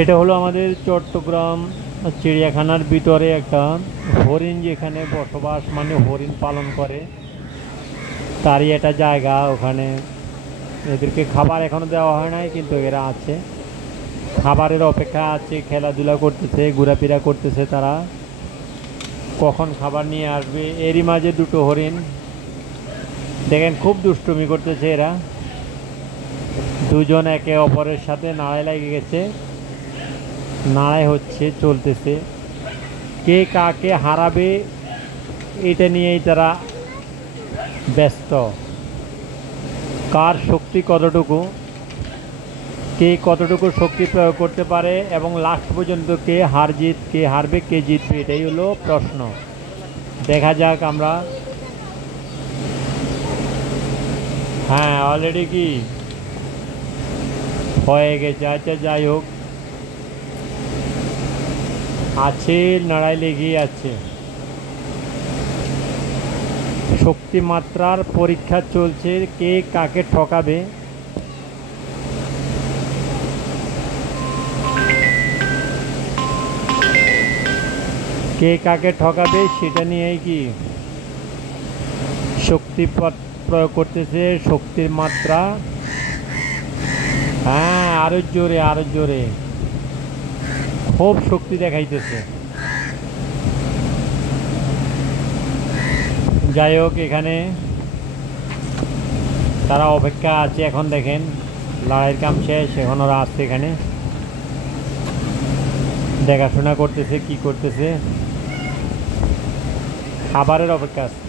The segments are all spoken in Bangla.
এটা হলো আমাদের চট্টগ্রাম চিড়িয়াখানার ভিতরে একটা হরিণ যেখানে বসবাস, মানে হরিণ পালন করে তারই একটা জায়গা। ওখানে এদেরকে খাবার এখনো দেওয়া হয় নাই, কিন্তু এরা আছে, খাবারের অপেক্ষা আছে, খেলাধুলা করতেছে, ঘোরাফেরা করতেছে। তারা কখন খাবার নিয়ে আসবে। এরই মাঝে দুটো হরিণ দেখেন খুব দুষ্টুমি করতেছে। এরা দুজন একে অপরের সাথে নাড়াই লেগে গেছে, নাড়াই হচ্ছে, চলতেছে, কে কাকে হারাবে এটা নিয়েই তারা ব্যস্ত। কার শক্তি কতটুকু, কে কতটুকু শক্তি প্রয়োগ করতে পারে এবং লাস্ট পর্যন্ত কে হারবে, কে জিতবে, এটাই হলো প্রশ্ন। দেখা যাক আমরা। হ্যাঁ, অলরেডি কি হয়ে গেছে। আচ্ছা, যাই হোক, আছে, লড়াই লেগেই আছে, শক্তিমাত্রার পরীক্ষা চলছে, কে কাকে ঠকাবে। কে কাকে ঠকাবে সেটা নিয়েই কি শক্তি প্রয়োগ করতেছে, শক্তির মাত্রা। হ্যাঁ, আরো জোরে, আরো জোরে, খুব শক্তি দেখাইতেছে। যাই হোক, এখানে তারা অপেক্ষা আছে। এখন দেখেন লড়াইয়ের কাম শেষ, এখন ওরা আসছে এখানে দেখাশোনা করতেছে, কি করতেছে, খাবারের অপেক্ষা আছে,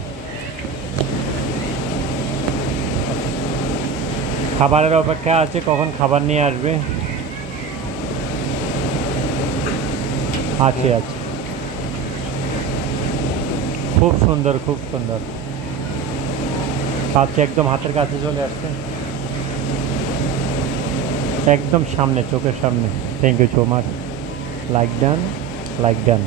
খাবারের অপেক্ষা আছে, কখন খাবার নিয়ে আসবে। আছে আছে, খুব সুন্দর, খুব সুন্দর, কাছে একদম হাতের কাছে চলে আসছে, একদম সামনে, চোখের সামনে। Thank you so much. Like done, like done.